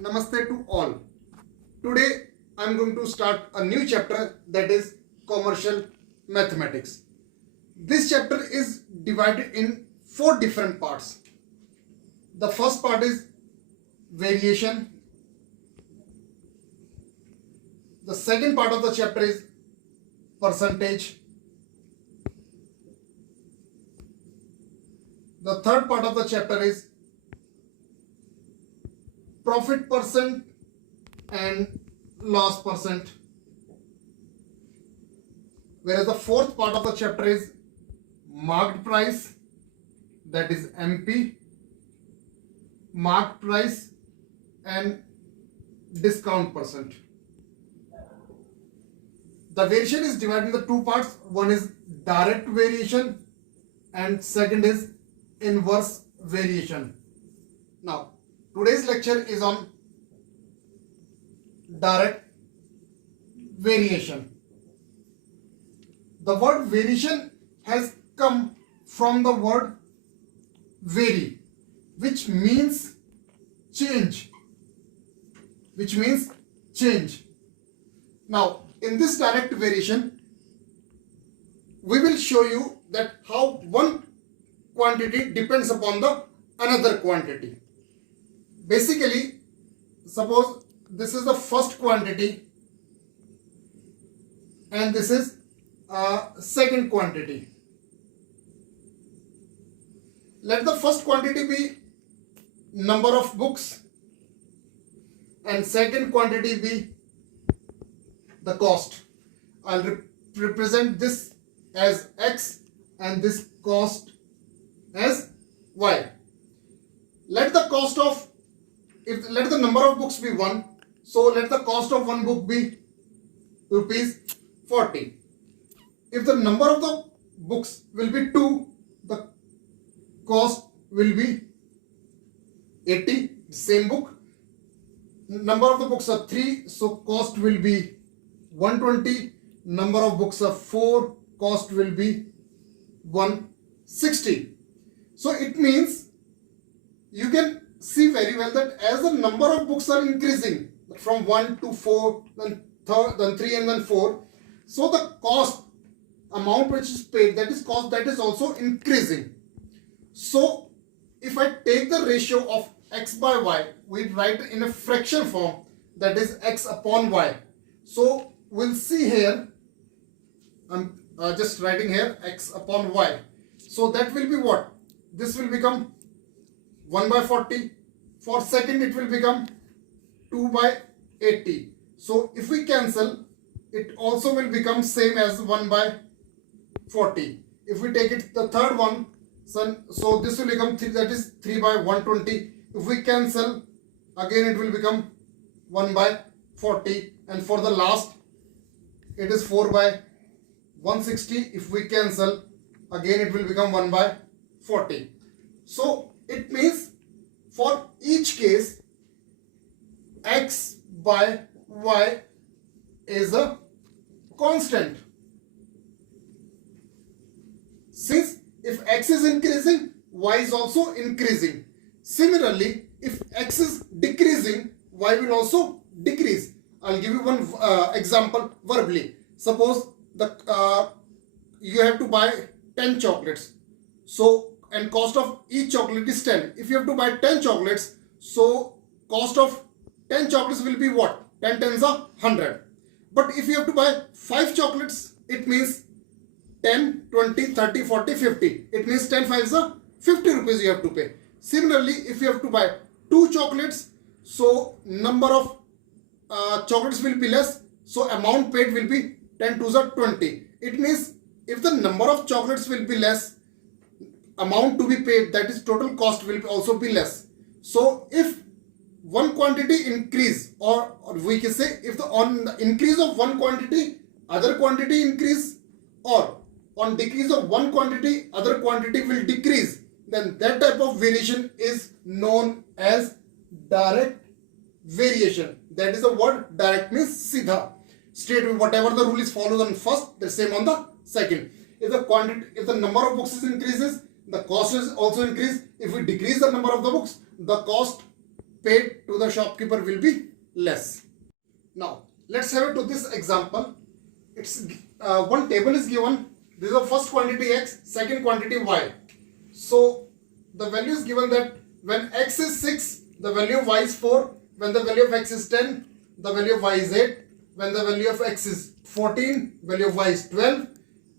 Namaste to all. Today I am going to start a new chapter, that is commercial mathematics. This chapter is divided in 4 different parts. The first part is variation. The second part of the chapter is percentage. The third part of the chapter is profit percent and loss percent, whereas the fourth part of the chapter is marked price, that is MP, marked price and discount percent. The variation is divided into 2 parts. One is direct variation and second is inverse variation. Now today's lecture is on direct variation. The word variation has come from the word vary, which means change. Now in this direct variation, we will show you that how one quantity depends upon the another quantity. Basically, suppose this is the first quantity and this is second quantity. Let the first quantity be number of books and second quantity be the cost. I'll represent this as X and this cost as Y. Let the cost of let the number of books be 1, so let the cost of one book be rupees 40. If the number of the books will be 2, the cost will be 80, same book. Number of the books are 3, so cost will be 120. Number of books are 4, cost will be 160. So it means you can see very well that as the number of books are increasing from 1 to 4, then 3 and then 4, so the cost amount which is paid, that is cost, that is also increasing. So if I take the ratio of X by Y, we write in a fraction form, that is X upon Y. So we'll see here, I'm just writing here X upon Y. So that will be what? This will become 1 by 40. For second it will become 2 by 80. So if we cancel, it also will become same as 1 by 40. If we take it the third one, so this will become 3, that is 3 by 120. If we cancel, again it will become 1 by 40. And for the last, it is 4 by 160. If we cancel, again it will become 1 by 40. So it means for each case, X by Y is a constant. Since if X is increasing, Y is also increasing. Similarly, if X is decreasing, Y will also decrease. I'll give you one example verbally. Suppose you have to buy 10 chocolates. So and cost of each chocolate is 10. If you have to buy 10 chocolates, so cost of 10 chocolates will be what? 10 tens are 100. But if you have to buy 5 chocolates, it means 10, 20, 30, 40, 50. It means 10 fives are 50 rupees you have to pay. Similarly, if you have to buy 2 chocolates, so number of chocolates will be less, so amount paid will be 10 twos are 20. It means if the number of chocolates will be less, amount to be paid, that is total cost, will also be less. So if one quantity increase, or we can say if on the increase of one quantity, other quantity increase, or on decrease of one quantity, other quantity will decrease, then that type of variation is known as direct variation. That is the word direct, means सीधा, straight, whatever the rule is followed on first, the same on the second. If the number of books is increases, the cost is also increased. If we decrease the number of the books, the cost paid to the shopkeeper will be less. Now let's have it to this example. It's one table is given. This is the first quantity x, second quantity y. So the value is given that when x is 6, the value of y is 4. When the value of x is 10, the value of y is 8. When the value of x is 14, value of y is 12.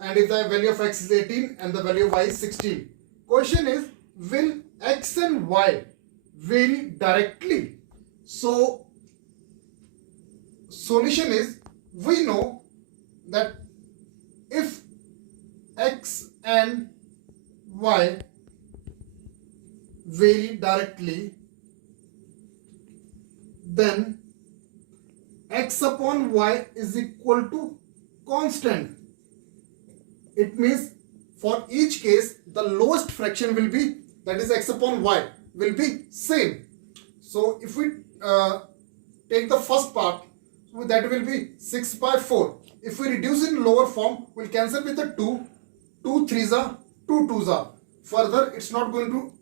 And if the value of x is 18 and the value of y is 16. Question is, will x and y vary directly? So solution is, we know that if x and y vary directly, then x upon y is equal to constant. It means for each case the lowest fraction will be, that is x upon y, will be same. So if we take the first part, so that will be 6 by 4. If we reduce in lower form, we'll cancel with the 2. 2 3s are 2 2s are. Further, it's not going to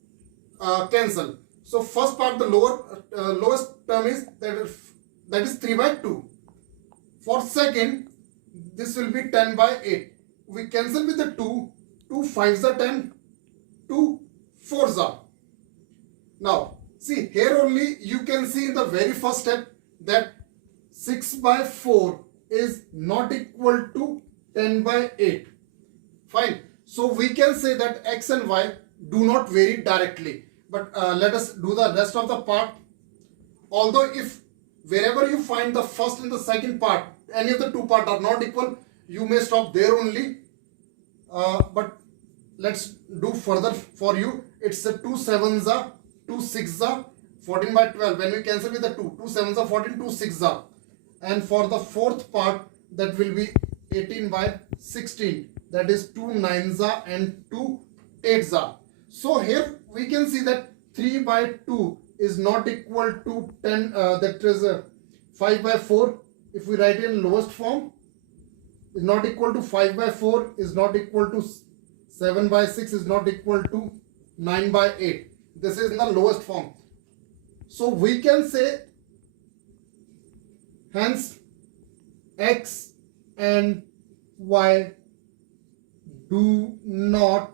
cancel. So first part, the lowest term is that is 3 by 2. For second, this will be 10 by 8. We cancel with the 2. 2 5s are 10. 2 4s are. Now see, here only you can see in the very first step that 6 by 4 is not equal to 10 by 8. Fine. So we can say that x and y do not vary directly. But let us do the rest of the part. Although if wherever you find the first and the second part, any of the two parts are not equal, you may stop there only. But let's do further for you. It's 2 7s are 2 6s are 14 by 12. When we cancel with the 2, 2 7s are 14, 2 6s are. And for the fourth part, that will be 18 by 16. That is 2 9s are and 2 8s are. So here we can see that 3 by 2 is not equal to 10. That is 5 by 4. If we write in lowest form, is not equal to 5 by 4, is not equal to 7 by 6, is not equal to 9 by 8. This is in the lowest form. So we can say, hence x and y do not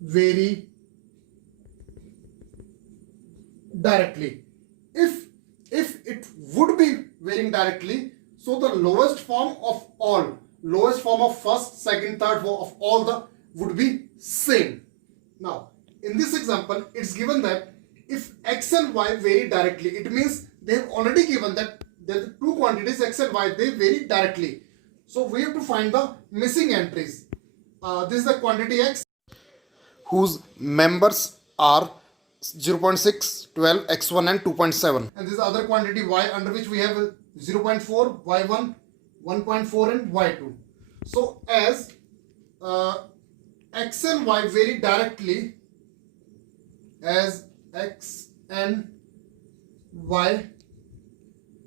vary directly. If it would be varying directly, so the lowest form of all, lowest form of first, second, third of all the would be same. Now in this example, it's given that if x and y vary directly, it means they've already given that there are two quantities x and y, they vary directly. So we have to find the missing entries. This is the quantity x whose members are 0.6, 12, x1 and 2.7. And this is the other quantity y, under which we have 0.4, y1, 1.4 and y2. So as x and y vary directly, as x and y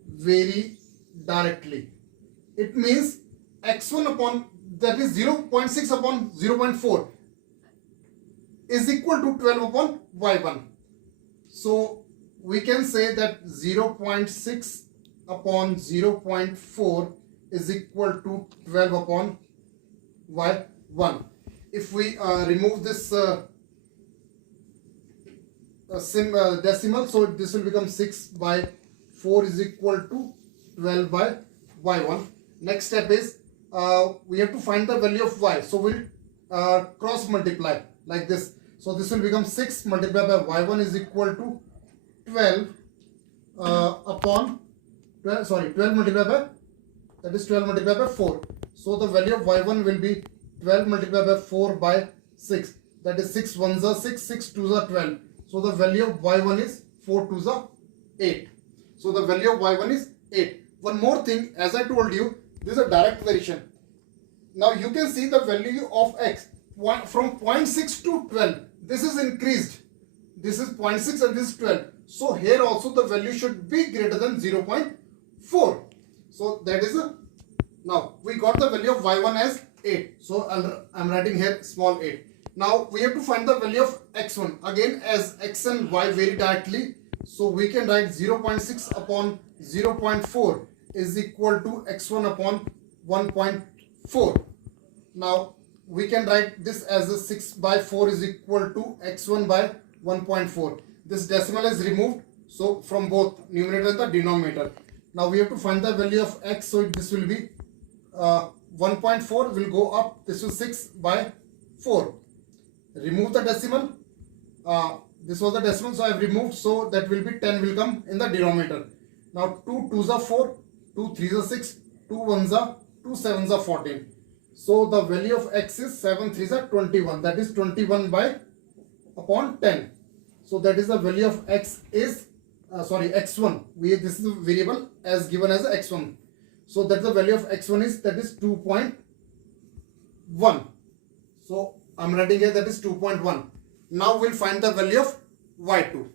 vary directly, it means x1 upon, that is 0.6 upon 0.4 is equal to 12 upon y1. So we can say that 0.6 upon 0.4 is equal to 12 upon y1. If we remove this decimal, so this will become 6 by 4 is equal to 12 by y1. Next step is we have to find the value of y. So we'll cross multiply like this. So this will become 6 multiplied by y1 is equal to 12 upon 12, sorry, 12 multiplied by, that is 12 multiplied by 4. So the value of y1 will be 12 multiplied by 4 by 6. That is 6 1s are 6, 6 2s are 12. So the value of y1 is 4 2s are 8. So the value of y1 is 8. One more thing, as I told you, this is a direct variation. Now you can see the value of x from 0.6 to 12. This is increased. This is 0.6 and this is 12. So here also the value should be greater than 0.4. So that is a, now we got the value of y1 as 8. So I'm writing here small 8. Now we have to find the value of x1. Again, as x and y vary directly, so we can write 0.6 upon 0.4 is equal to x1 upon 1.4. Now we can write this as a 6 by 4 is equal to x1 by 1.4. This decimal is removed, so from both numerator and the denominator. Now we have to find the value of x, so this will be 1.4 will go up, this is 6 by 4. Remove the decimal. This was the decimal, so I have removed, so that will be 10 will come in the denominator. Now 2 2s are 4, 2 3s are 6, 2 1s are 2 7s are 14. So the value of x is 7 3s are 21. That is 21 by upon 10. So that is the value of x is x1. This is a variable as given as x1. So that the value of x1 is 2.1. So I'm writing here that is 2.1. Now we'll find the value of y2.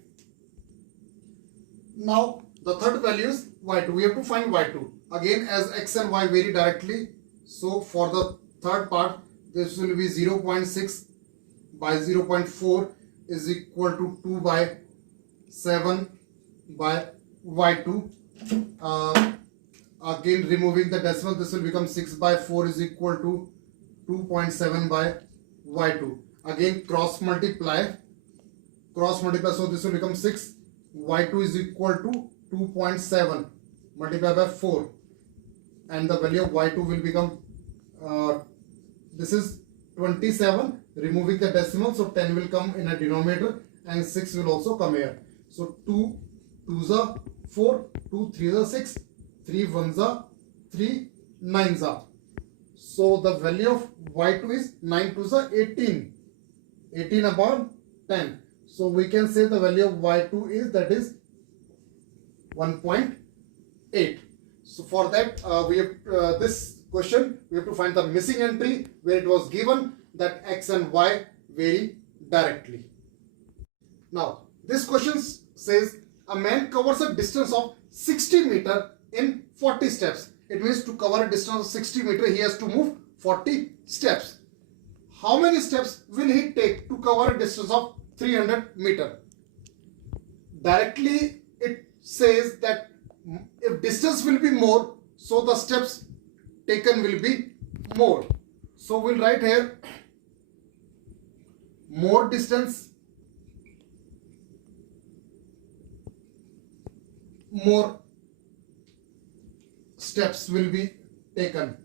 Now the third value is y2. We have to find y2. Again, as x and y vary directly, so for the third part, this will be 0.6 by 0.4 is equal to 2 by 7 by y2. Again, removing the decimal, this will become 6 by 4 is equal to 2.7 by y2. Again, cross multiply, so this will become 6. y2 is equal to 2.7 multiplied by 4, and the value of y2 will become this is 27. Removing the decimal, so 10 will come in a denominator and 6 will also come here. So 2 2s are 4, 2 3s are 6, 3 1s are 3 9s are. So the value of y2 is 9 2s are 18. 18 upon 10. So we can say the value of y2 is 1.8. So for that we have this question we have to find the missing entry where it was given that x and y vary directly. Now this question says a man covers a distance of 60 meter in 40 steps. It means to cover a distance of 60 meter he has to move 40 steps. How many steps will he take to cover a distance of 300 meter? Directly it says that if distance will be more, so the steps taken will be more. So we'll write here more distance, more steps will be taken.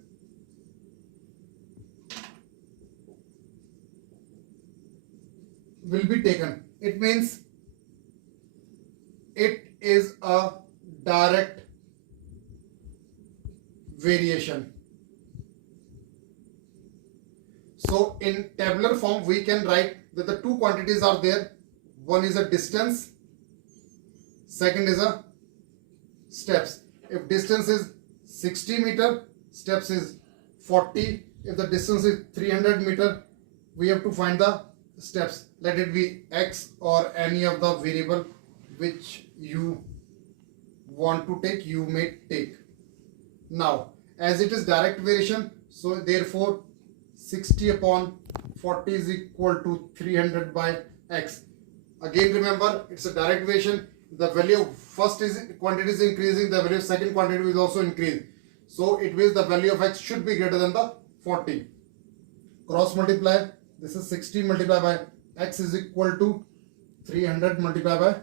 It means it is a direct variation. So in tabular form we can write that the two quantities are there. One is a distance, second is a steps. If distance is 60 meter, steps is 40. If the distance is 300 meter, we have to find the steps. Let it be x or any of the variable which you want to take, you may take. Now as it is direct variation, so therefore 60 upon 40 is equal to 300 by x. Again remember, it's a direct variation. The value of first quantity is increasing, the value of second quantity will also increase. So it means the value of x should be greater than the 40. Cross multiply, this is 60 multiplied by x is equal to 300 multiplied by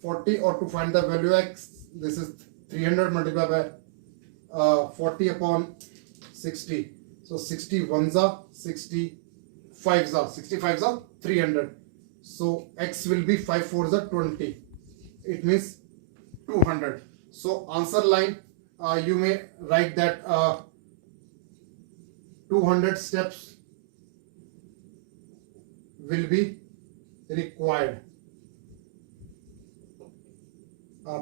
40, or to find the value x, this is 300 multiplied by 40 upon 60. So 61s are 65s are 300. So x will be 5 4s are 20. It means 200. So answer line you may write that 200 steps will be required.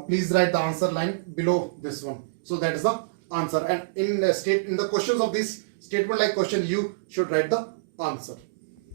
Please write the answer line below this one. So that is the answer. And in the questions of this statement like question, you should write the answer.